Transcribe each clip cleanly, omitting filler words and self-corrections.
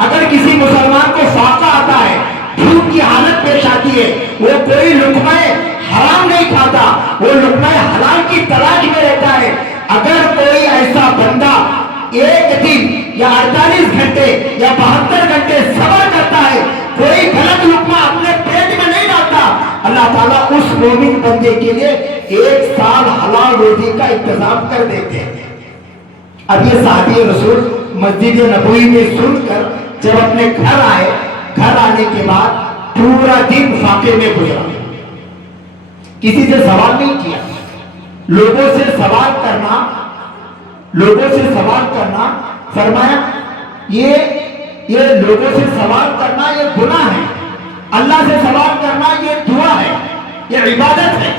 اگر کسی مسلمان کو فاقہ آتا ہے، بھوک کی حالت پیش آتی ہے، وہ کوئی لقمہ حرام نہیں کھاتا، وہ لقمہ حلال کی تلاش میں رہتا ہے، اگر کوئی ایسا بندہ ایک دن یا 48 گھنٹے یا 72 گھنٹے صبر کرتا ہے، کوئی غلط لقمہ اپنے پیٹ میں نہیں ڈالتا، اللہ تعالیٰ اس مومن بندے کے لیے 1 سال حلال روزی کا انتظام کر دیتے ہیں۔ اب یہ صحابی رسول مسجد نبوی میں سن کر جب اپنے گھر آئے، گھر آنے کے بعد پورا دن فاقے میں گزرا، کسی سے سوال نہیں کیا۔ لوگوں سے سوال کرنا فرمایا یہ لوگوں سے سوال کرنا یہ گناہ ہے، اللہ سے سوال کرنا یہ دعا ہے، یہ عبادت ہے۔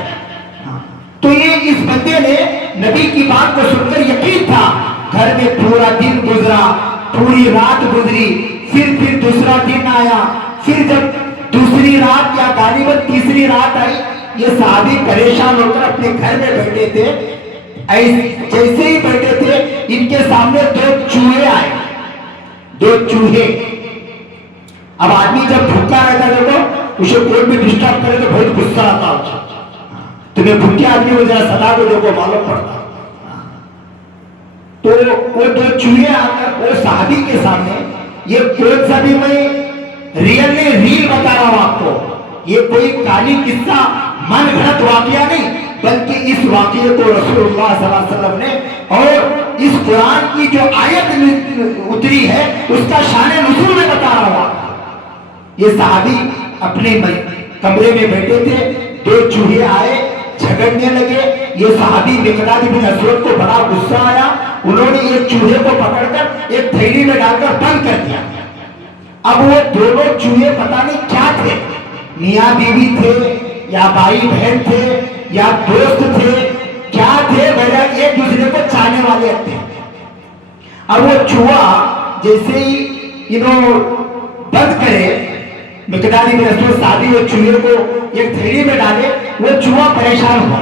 تو یہ اس بندے نے نبی کی بات کو سن کر یقین تھا، گھر میں پورا دن گزرا، پوری رات گزری، پھر دوسرا دن آیا، پھر جب دوسری رات یا غالباً تیسری رات آئی، یہ صحابی پریشان ہو کر اپنے گھر میں بیٹھے تھے، جیسے ہی بیٹھے تھے ان کے سامنے 2 چوہے آئے، 2 چوہے۔ اب آدمی جب بھوکا رہتا ہے تو اسے کوئی بھی ڈسٹرب کرے تو بہت غصہ آتا ہے، تمہیں بھوکے آدمی کو ذرا صدا کو دیکھو معلوم پڑتا۔ تو وہ 2 چوہے آ کر وہ صحابی کے سامنے، یہ کون سا بھی میں ریل بتا رہا ہوں آپ کو، یہ کوئی کہانی قصہ من گھڑت واقعہ نہیں، بلکہ اس واقعے کو رسول اللہ صلی اللہ علیہ وسلم نے اور اس قرآن کی جو آیت اتری ہے اس کا شان نزول میں بتا رہا ہوں۔ یہ صحابی اپنے کمرے میں بیٹھے تھے، 2 چوہے آئے، جھگڑنے لگے، یہ صحابی مقداد بن اسود کو بڑا غصہ آیا، انہوں نے یہ چوہے کو پکڑ کر ایک تھیلی میں ڈال کر بند کر دیا۔ اب وہ دونوں چوہے پتہ نہیں کیا تھے، میاں بیوی تھے یا بھائی بہن تھے یا دوست تھے، کیا تھے، بغیر ایک دوسرے کو چاہنے والے تھے۔ اب وہ چوہا جیسے ہی انہوں بند کرے، مقداد بن اسود صحابی وہ چوہے کو ایک تھیلی میں ڈالے، وہ چوہا پریشان ہوا۔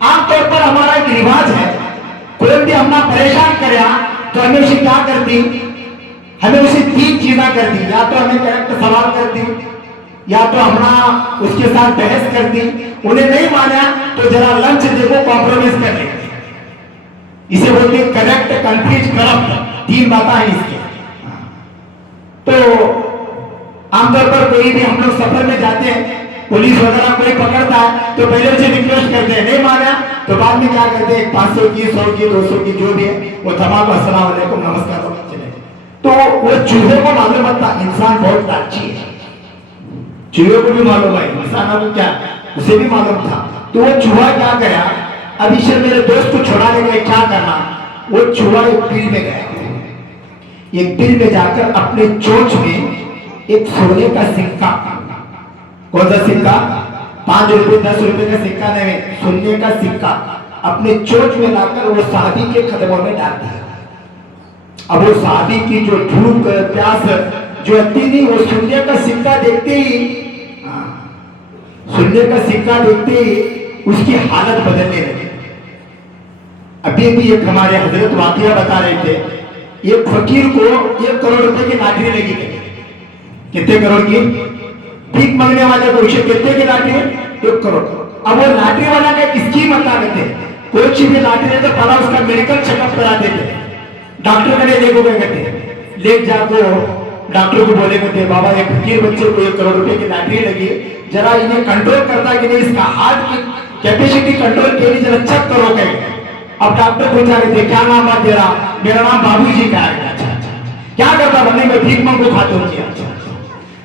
عام طور پر ہمارا ایک رواج ہے، کوئی بھی ہمنا پریشان کریا تو ہمیں اسے کیا کرتی، ہمیں اسے 3 چیزیں کرتی، یا تو ہمیں کریکٹ سوال کرتی، یا تو ہمنا اس کے ساتھ بحث کرتی، انہیں نہیں مانا تو ذرا لنچ دیکھو کمپرومائز کر لیتے، اسے بولتے ہیں کریکٹ، کنفیوز، کرپٹ، 3 باتیں ہیں اس کے۔ تو عام طور پر کوئی بھی ہم لوگ سفر میں جاتے ہیں، پولیس وغیرہ کوئی پکڑتا ہے تو پہلے اسے ریکویسٹ کرتے ہیں، نہیں مانا تو بعد میں کیا کرتے ہیں، 500 کی، 100 کی، 200 کی جو بھی ہے وہ تمام السلام علیکم نمسکار چلے۔ تو وہ چوہے کو معلوم تھا انسان بہت لالچی ہے، چوہے کو بھی معلوم ہے انسان اب کیا، اسے بھی معلوم تھا۔ تو وہ چوہا کیا کرا، اب اسے میرے دوست کو چھڑانے کے لیے کیا کرنا، وہ چوہا ایک بل میں گیا، ایک بل میں جا کر اپنے چونچ میں ایک سونے کا سکہ، کون سا سکہ، 5 روپے 10 روپے کا سکہ نہیں، سونے کا سکہ اپنے چونچ میں لا کر وہ صحابی کے قدموں میں ڈال دیا۔ اب وہ صحابی کی جو بھوک پیاس جو اتی نہیں، وہ سونے کا سکہ دیکھتے ہی اس کی حالت بدلنے لگی۔ ابھی بھی ایک ہمارے حضرت واقعہ بتا رہے تھے، ایک فقیر کو 1 کروڑ روپے کی لاٹری لگی تھی۔ کتنے کروڑ کی؟ بھیک مانگنے والے کو اسے کتنے کی لاٹری ہے؟ 1 کروڑ۔ اب وہ لاٹری والا کا ایک اسکیم بتاتے تھے، کوئی چیز بھی لاٹری ہے تو پہلا اس کا میڈیکل چیک اپ کراتے تھے، ڈاکٹر کے لیے لے کو گئے کہتے لے جا کو ڈاکٹر کو بولے کہتے بابا ایک فقیر بچے کو 1 کروڑ روپے کی لاٹری لگی، ذرا انہیں کنٹرول کرتا کہ نہیں، اس کا ہارٹ کی کیپیسٹی کنٹرول کے لیے ذرا چیک کرو کہیں۔ اب ڈاکٹر پوچھا کہ کیا نام ہے تیرا؟ میرا نام بابو جی کا ہے۔ اچھا اچھا، کیا کرتا بنے میں بھیک مانگو کھاتا ہوں جی۔ اچھا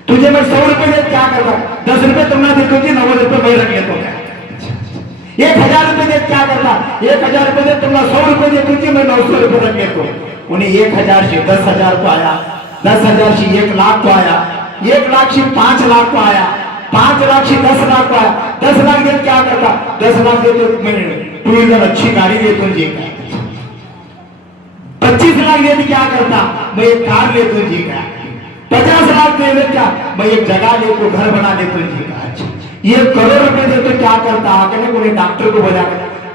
تجھے میں 100 روپے دے کیا کرتا، 10 روپے تم نہ دیتے جی، 90 روپے میں رکھ لیتا ہوں۔ 1000 روپے دے کیا کرتا، 1000 روپے دے تم نہ 100 روپے دیتے جی، میں 900 روپے رکھ لیتا ہوں۔ انہیں 1000 سے 10,000 کو آیا، 10,000 سے 1 لاکھ کو آیا، 1 لاکھ سے 5 لاکھ کو آیا، 5 لاکھ سے 10 لاکھ کو آیا۔ 10 لاکھ دے کیا کرتا، 10 لاکھ دے تو میں 2 ویلر اچھی گاڑی دیتا ہوں جی۔ 25 لاکھ دے تو کیا کرتا، میں ایک کار لیتا ہوں جی۔ 50 لاکھ دے تو کیا، میں ایک جگہ لے کو گھر بنا دیتا ہوں جی۔ یہ 1 کروڑ روپے دے تو کیا کرتا، آگے انہیں ڈاکٹر کو بولا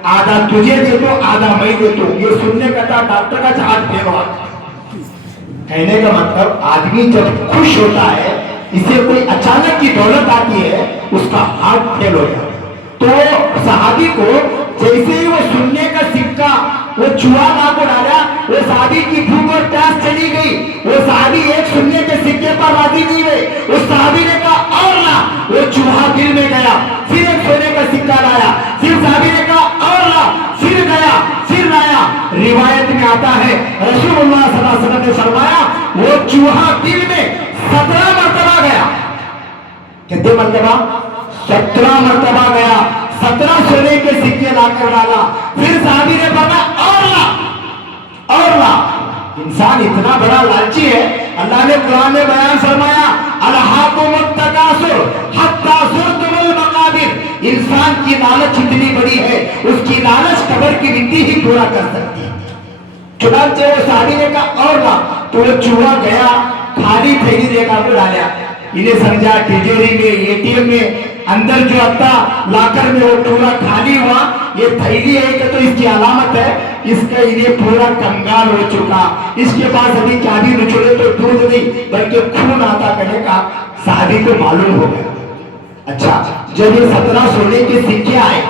آدھا تجھے دے تو آدھا میں دے تو۔ یہ سننے کا تھا ڈاکٹر کا ہاتھ پھیروا، कहने का मतलब आदमी जब खुश होता है, इसे कोई अचानक की दौलत आती है, उसका हार्ट फेल हो जाता है। तो सहाबी को जैसे ही वो सुनने का सिक्का वो चूहा ना को डाला, वो सहाबी की भूख और प्यास चली गई। वो सहाबी एक सुनने के सिक्के पर राजी नहीं हुए, उस सहाबी ने कहा और ला, वो चूहा दिल में गया, फिर एक सोने का सिक्का लाया, फिर सहाबी ने कहा और ला, फिर गया, फिर लाया। रिवायत में आता है रसूलुल्लाह सल्लल्लाहु अलैहि वसल्लम ने फरमाया वो चूहा दिल में 17 मरतबा गया। कितने मरतबा? 17 मरतबा गया। 17 सोने के सिक्के लाकर डाला, फिर साहबी ने फरमाया और ला, और ला। इंसान इतना बड़ा लालची है, अल्लाह ने कुरान में बयान फरमाया अलहाकुमुत तकासुर हत्ता ज़ुरतुमुल मकाबिर। इंसान की लालच इतनी बड़ी है, उसकी लालच कब्र की मिट्टी ही पूरा कर सकती है। चुनांचे वो साहबी ने कहा और ला, तो वो चूहा गया, खाली थैली लेकर डाला। इन्हें समझा तिजोरी में, एटीएम में, अंदर जो अत्ता लाकर में वो पूरा खाली हुआ। ये थैली है कि तो इसकी अलामत है, इसका इन्हें पूरा कंगाल हो चुका। इसके पास अभी क्या भी निचोड़े तो दूध नहीं बल्कि खून आता करने का साहबी को मालूम हो गया। अच्छा, जब ये 17 सोने के सिक्के आए,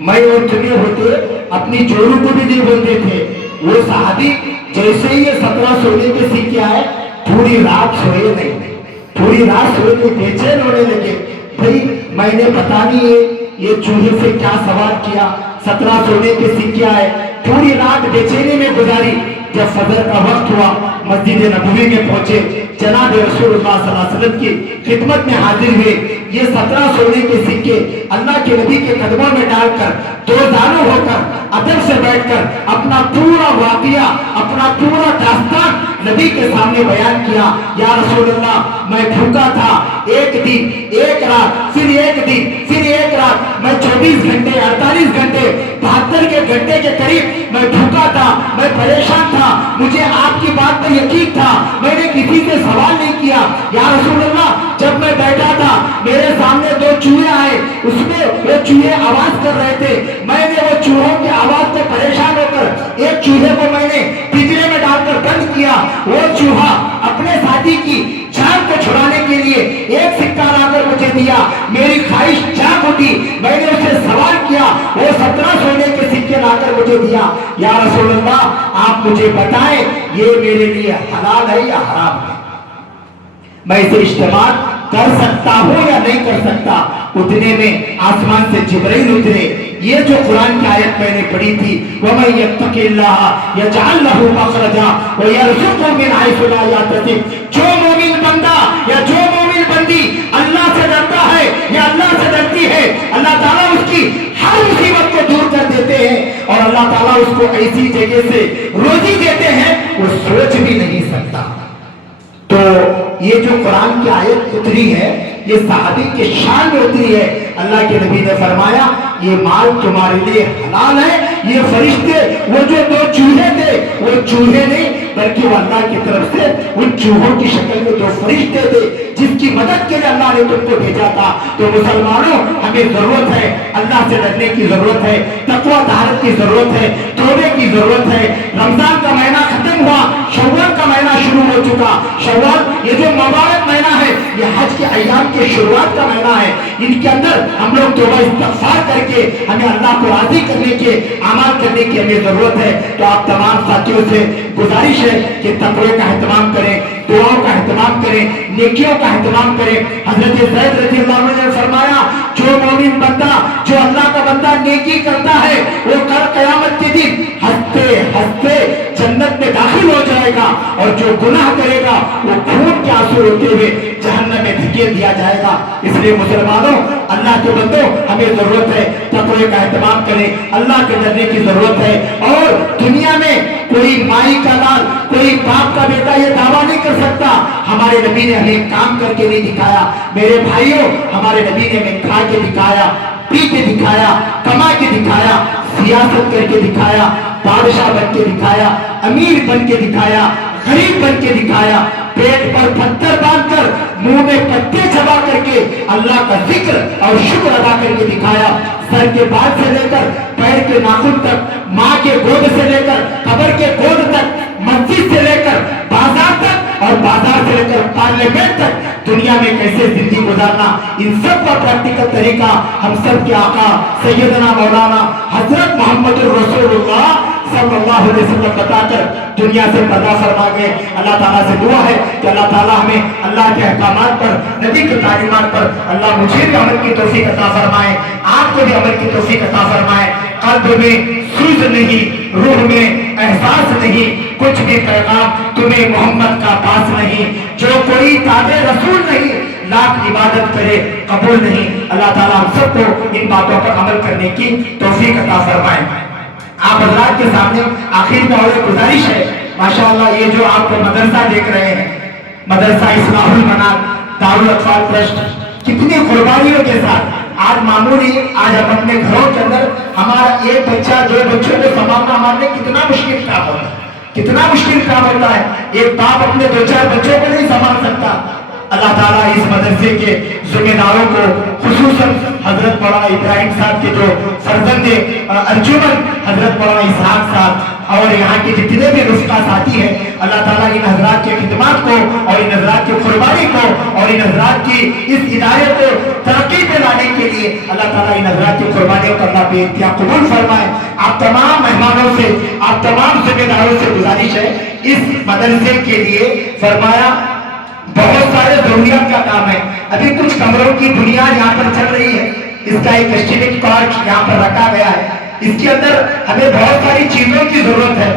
मैं और तुम्हें होते अपनी जोड़ों को भी नहीं बोलते थे। वो साहबी जैसे ही ये 17 सोने के सिक्के आए, पूरी रात सोए नहीं, पूरी रात सोए नहीं, बेचैन होने लगे। भाई मैंने पता नहीं ये चूहे से क्या सवाल किया, 17 सोने के सिक्के आए, पूरी रात बेचैनी में गुजारी। जब फजर का वक्त हुआ, मस्जिद नबवी में पहुंचे, जनाब रसूलुल्लाह सल्लल्लाहु अलैहि वसल्लम की खिदमत में हाजिर हुए। ये 17 सोने के सिक्के अल्लाह के नबी के कदमों में डालकर दो जानू होकर अदब से बैठकर अपना पूरा वाक़िया, अपना पूरा दास्तान नबी के सामने बयान किया। या रसूलल्लाह, मैं भूखा था, एक दिन, एक रात, फिर एक दिन, फिर एक रात, मैं 24 घंटे, 48 घंटे, 72 के घंटे के करीब मैं भूखा था, मैं परेशान था, मुझे आपकी बात पर यकीन था, मैंने किसी से सवाल नहीं किया। या रसूलल्लाह, जब मैं बैठा था मेरे सामने 2 चूहे आए, उसमें वो चूहे आवाज कर रहे थे। मैंने वो चूहों की आवाज से परेशान होकर एक चूहे को मैंने पिंजरे में डालकर बंद किया। वो चूहा अपने साथी की जान को छुड़ाने के लिए एक सिक्का लाकर मुझे दिया, मेरी ख्वाहिश जाग उठी, मैंने उसे सवाल किया, वो 17 सोने के सिक्के लाकर मुझे दिया। या रसूलल्लाह, आप मुझे बताएं ये मेरे लिए हलाल है या हराम है, मैं इसे इस्तेमाल कर सकता हूं या नहीं कर सकता। उतने में आसमान से जिब्राइल उतरे। ये जो कुरान की आयत मैंने पढ़ी थी, वमन यत्तकिल्लाह यजअल लहू मखरजा व यरज़ुक़हु मिन हैसु ला यहतसिब। जो मोमिन बंदा या जो मोमिन बंदी अल्लाह से डरता है या अल्लाह से डरती है, अल्लाह ताला उसकी हर मुसीबत को दूर कर देते हैं और अल्लाह ताला उसको ऐसी जगह से रोजी देते हैं वो सोच भी नहीं सकता। तो ये जो कुरान की आयत उतरी है, ये सहाबी के शान में उतरी है। अल्लाह के नबी ने फरमाया ये माल तुम्हारे लिए हलाल है। ये फरिश्ते, वो जो 2 चूहे थे, वो चूहे नहीं बल्कि वो अल्लाह की तरफ से उन चूहों की शक्ल में 2 फरिश्ते थे जिसकी मदद के लिए अल्लाह ने तुमको भेजा था। तो मुसलमानों, हमें जरूरत है, अल्लाह से डरने की जरूरत है, तकवा तहरत की जरूरत है, तौबे की जरूरत है। रमजान का महीना खत्म हुआ, शव्वाल का महीना शुरू हो चुका। शव्वाल ये जो मुबारक महीना है, ये हज के अय्याम की शुरुआत का महीना है। इनके अंदर हम लोग तौबा इस्तग़फ़ार करके हमें अल्लाह को राजी करने के अमल करने की हमें जरूरत है। तो आप तमाम साथियों से गुजारिश है कि तक़वे का एहतमाम करें, दुआओं का एहतमाम करें, नेकियों का एहतमाम करें। हजरत ज़ैद रज़ियल्लाहु अन्हु ने फरमाया जो मोमिन बंदा, जो अल्लाह का बंदा नेकी करता है, वो कल क़यामत के दिन हंसते हंसते जन्नत में दाखिल हो जाएगा और जो गुनाह करेगा वो खून के आंसू रोते हुए जहन्नम में धकेल दिया जाएगा। इसलिए मुसलमानों, अल्लाह के बंदों, हमें जरूरत है तक़वे का एहतमाम करें, अल्लाह के डरने की जरूरत है। और दुनिया में कोई माई का लाल, कोई बाप का बेटा ये दावा नहीं कर सकता हमारे नबी ने हमें काम करके नहीं दिखाया। मेरे भाइयों, हमारे नबी ने हमें खा के दिखाया, पी के दिखाया, कमा के दिखाया, सियासत करके दिखाया, बादशाह बन के दिखाया, अमीर बन के दिखाया, गरीब बन के दिखाया, पेट पर पत्थर बांधकर मुंह में पत्ते चबा करके अल्लाह का जिक्र और शुक्र अदा करके दिखाया। सर के बाल से लेकर पैर के नाखून तक, माँ के गोद से लेकर कब्र के गोद तक, मस्जिद से लेकर बाजार में कैसे जिंदगी गुजारना, इन सब का प्रैक्टिकल तरीका हम सब के आका सैयदना मौलाना हजरत मोहम्मद रसूलुल्लाह सल्लल्लाहु अलैहि वसल्लम बताकर दुनिया से पर्दा फरमा गए। अल्लाह ताला से दुआ है कि अल्लाह ताला हमें अल्लाह के अहकामात पर, नबी की तालीमात पर अल्लाह मुझे भी अमल की तौफीक अता फरमाए, आपको भी अमल की तौफीक अता फरमाए। कल्ब में सूझ नहीं, रूह में एहसास नहीं, कुछ भी पैगाम तुम्हें मोहम्मद का पास नहीं, जो कोई ताबे रसूल नहीं, लाख इबादत करे कबूल नहीं। अल्लाह ताला हम सबको इन बातों पर अमल करने की तौफीक अता फरमाए। आप हज़रात के सामने आखिर में और एक गुजारिश है, माशाअल्लाह ये जो आप मदरसा देख रहे हैं, मदरसा इस्लाहुल मनात दारुल अत्फाल ट्रस्ट, कितनी कुर्बानियों के साथ आज मामूली, आज हम अपने घरों के अंदर हमारा एक बच्चा, दो बच्चों को संभालना हमारे लिए कितना मुश्किल काम होता है, कितना मुश्किल काम होता है। एक बाप अपने दो चार बच्चों को नहीं संभाल सकता। अल्लाह ताला इस मदरसे के जिम्मेदारों को, खुसूसन हजरत मौलाना इब्राहिम साहब के जो फर्जंदे अंजुमन हजरत मौलाना इसहाक साहब और यहाँ के जितने भी रुफ़का साथी हैं, अल्लाह ताला इन हजरात की खिदमत को और इन हजरात की कुर्बानी को और इन हजरात की इस इदारे को तरक्की पे लाने के लिए अल्लाह ताला इन हजरात की कुर्बानियों का अल्लाह बेइंतहा कबूल फरमाए। आप तमाम मेहमानों से, आप तमाम जिम्मेदारों से गुजारिश है, इस मदरसे के लिए फरमाया बहुत सारे जरूरियात का काम है। अभी कुछ कमरों की बुनियाद यहाँ पर चल रही है, इसका एक एस्टीमेट कार्ड यहाँ पर रखा गया है, इसके अंदर हमें बहुत सारी चीजों की जरूरत है।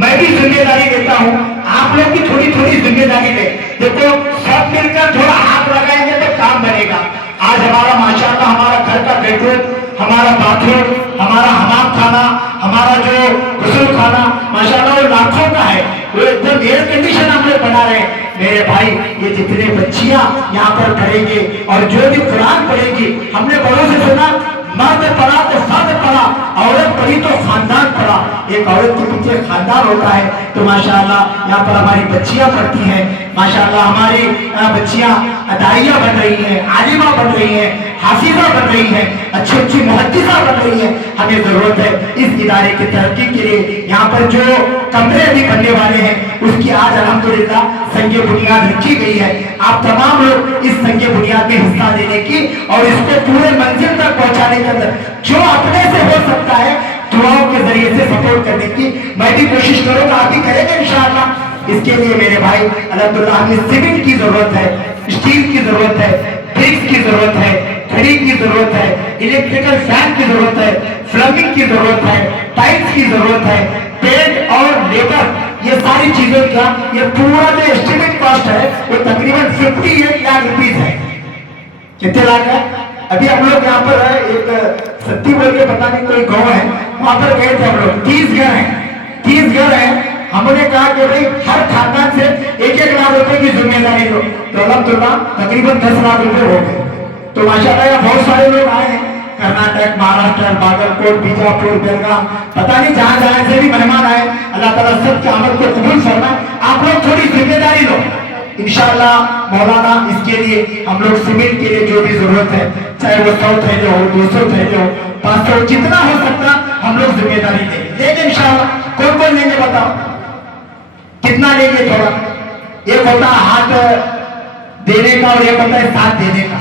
मैं भी जिम्मेदारी लेता हूँ, आप लोग भी थोड़ी थोड़ी जिम्मेदारी ले। देखो सब मिलकर थोड़ा हाथ लगाएंगे तो काम बनेगा। आज हमारा माशाअल्लाह हमारा घर का बेडरूम, हमारा बाथरूम, हमारा हमाम खाना, हमारा जो गुस्ल खाना माशाअल्लाह वो लाखों का है, वो एकदम एयर कंडीशन हम लोग बना रहे हैं। मेरे भाई ये जितने बच्चियां यहाँ पर पढ़ेंगे और जो भी कुरान पढ़ेगी, हमने बड़ों से सुना मर्द पढ़ा तो फर्द पढ़ा, औरत पढ़ी तो खानदान पढ़ा। एक औरत के पीछे खानदान होता है। तो माशाअल्लाह यहाँ पर हमारी बच्चियां पढ़ती हैं, माशाअल्लाह हमारी बच्चियां दाइया बन रही हैं, आलिमा बन रही हैं, हाफिजा बन रही हैं, अच्छी अच्छी मुहद्दिसा बन रही हैं। हमें जरूरत है इस इदारे की तरक्की के लिए, यहाँ पर जो कमरे भी बनने वाले हैं उसकी आज अल्हम्दुलिल्लाह संगे बुनियाद रखी गई है। आप तमाम लोग इस संगे बुनियाद में हिस्सा लेने की और इसको पूरे मंजिल तक पहुंचाने के अंदर जो अपने से हो सकता है दुआओं के जरिए से सपोर्ट करने की मैं भी कोशिश करूंगा, आप भी करेंगे इंशाअल्लाह। इसके लिए मेरे भाई अल्हम्दुलिल्लाह हमें सीमेंट की जरूरत है, स्टील की जरूरत है, ब्रिक्स की जरूरत है, खड़ी की जरूरत है, इलेक्ट्रिकल फैन की जरूरत है, प्लम्बिंग की जरूरत है, टाइल्स की जरूरत है, पेंट और लेबर, ये सारी चीजों का ये पूरा जो एस्टिमेट कॉस्ट है वो तकरीबन 58 लाख रुपीस है। कितने लाख है? अभी हम लोग यहाँ पर है एक सत्ती बोल के पता नहीं कोई गाँव है, वहां पर गए थे हम लोग। 30 घर हैं, 30 घर हैं। हमने कहा कि भाई हर खानदान से 1-1 लाख रुपए की जिम्मेदारी लो, तो अल्हम्दुलिल्लाह तकरीबन 10 लाख रुपए हो गए। तो माशाअल्लाह बहुत सारे लोग आए हैं, कर्नाटक, महाराष्ट्र, बागलकोट, बीजापुर, बेलगाम, पता नहीं जहां जहां से भी मेहमान आए। अल्लाह ताला सबके अमल को कबूल फरमाए। आप लोग थोड़ी जिम्मेदारी लो इंशाअल्लाह मौलाना। इसके लिए हम लोग सीमेंट के लिए जो भी जरूरत है, चाहे वो 100 थैले हो, 200 थैले हो, 500, जितना हो सकता हम लोग जिम्मेदारी लेंगे इंशाअल्लाह। कौन कौन लेंगे बताओ, कितना लेंगे? थोड़ा एक होता है हाथ देने का और एक होता है साथ देने का।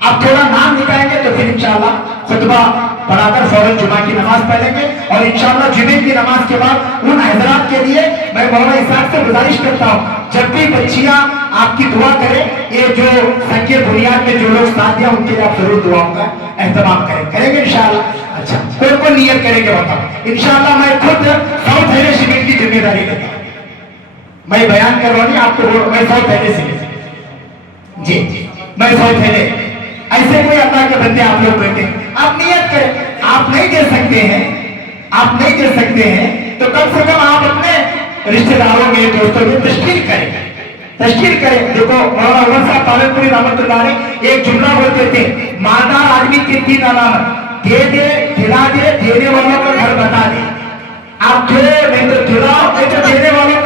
आप थोड़ा नाम निकालेंगे तो फिर इंशाअल्लाह खुतबा पढ़ाकर फौरन जुमा की नमाज पढ़ेंगे और इंशाअल्लाह जुमे की नमाज के बाद उन हजरात के लिए मैं मौलाना इसहाक से गुजारिश करता हूँ, जब भी बच्चियां आपकी दुआ करें, ये जो संख्या बुनियाद में जो लोग साथ दिया उनके लिए आप जरूर दुआओं का एहतमाम करेंगे इंशाअल्लाह। अच्छा कौन कौन नियत करेंगे बताओ? इंशाअल्लाह मैं खुद 100 थैले सीमेंट की जिम्मेदारी लेता हूँ। मैं बयान कर रहा हूँ आपको, मैं 100 थैले सीमेंट जी, मैं 100 थैले। ऐसे कोई अल्लाह के बंदे आप लोग बैठे, आप नियत करें। आप नहीं दे सकते हैं, आप नहीं दे सकते हैं तो कम से कम आप अपने रिश्तेदारों में, दोस्तों में तशकील करें। देखो मौलाना उमर साहब पालनपुरी रहमतुल्लाह ने एक जुमला बोलते थे, मालदार आदमी की 3 अलामत, दे दे, दिला दे, देने वालों का घर बता दे। आप दो नहीं तो दिलाओ, नहीं तो देने वालों